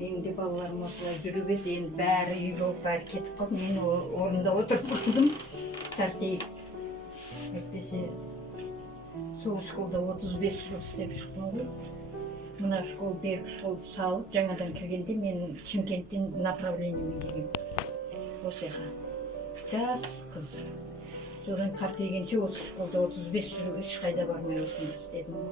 Енді балаларым осылай жүріп еді, енді бәрі үй болып бәрі кетіп қалды. Мен орында отырып қалдым, тартиып. Әйтпесе, сол школда 35 жыл істеп шықтым ғой. Мына школ, бергі школды салып, жаңадан кіргенде мен Шымкенттен направлениемен келгем. Осыға. Жас қыз. Содан 40 келгенше осы школда 35 жыл ешқайда бармай осында істедім.